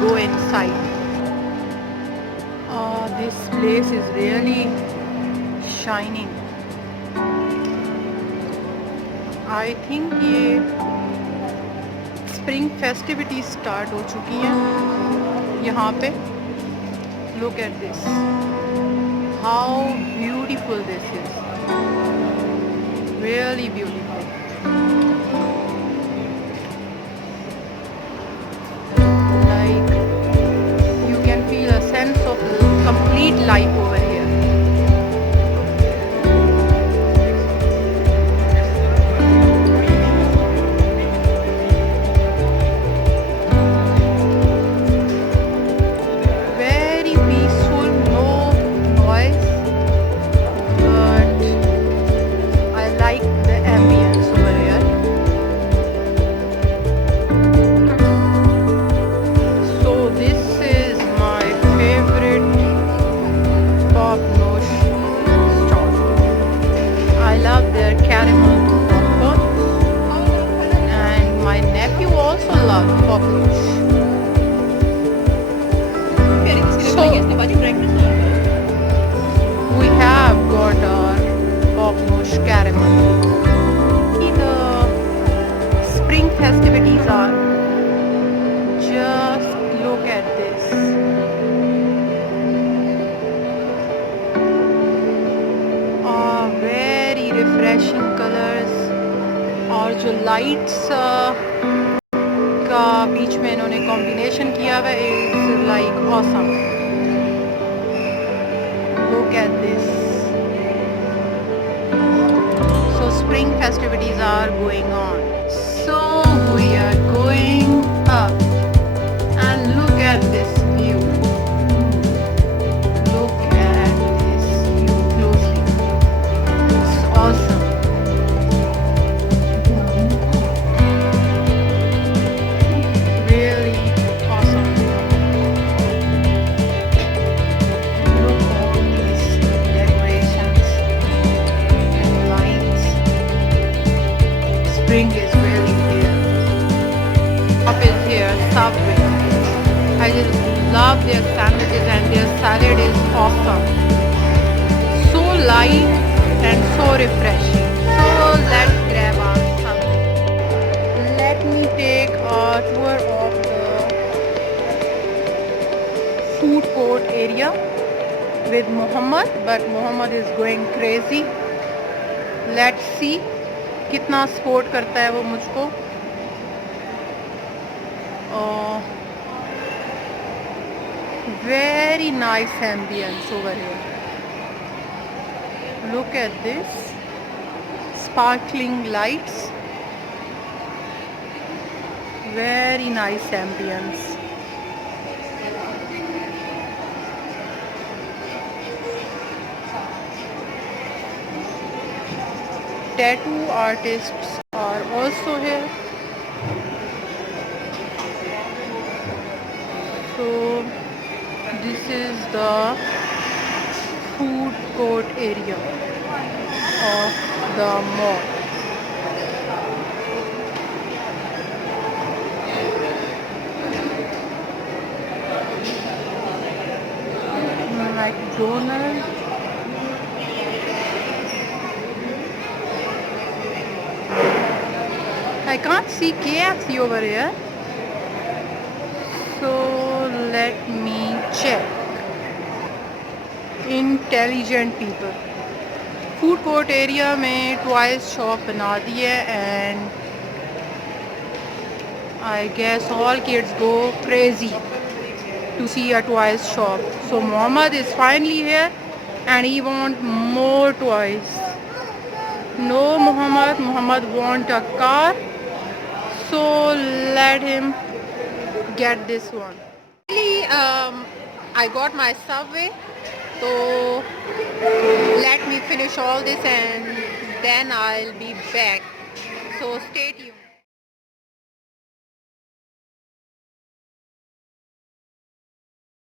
go inside. This place is really shining. I think ये spring festivities start हो चुकी हैं यहाँ पे. Look at this. How beautiful this is. Really beautiful. Like you can feel a sense of complete life over here. Very peaceful, no noise, but I like the ambience over here. So this is my favorite pop nosh stall. I love their caramel popcorn, and my nephew also loves pop nosh. So we have got our pop nosh caramel. The spring festivities are. Just look at this. Very refreshing colors. और जो lights का बीच में इन्होंने combination किया हुआ है is like awesome. Look at this. So spring festivities are going on. So we are going up. And look at this view. Look at this view closely. It's awesome. Really awesome. Look at all these decorations and lights. Spring is really here. Up is here, Subway. I just love their sandwiches, and their salad is awesome. So light and so refreshing. So let's grab our Subway. Let me take a tour of the food court area with Muhammad, but Muhammad is going crazy. Let's see कितना support करता है वो मुझको. Very nice ambience over here. Look at this. Sparkling lights. Very nice ambience. Tattoo artists are also here. So this is the food court area of the mall. McDonald's. I can't see KFC over here. So let me check. Intelligent people. Food court area में toys shop बना दी है, and I guess all kids go crazy to see a toys shop. So Muhammad is finally here and he wants more toys. No, Muhammad want a car. So let him get this one. Really, I got my Subway. So let me finish all this and then I'll be back. So stay tuned.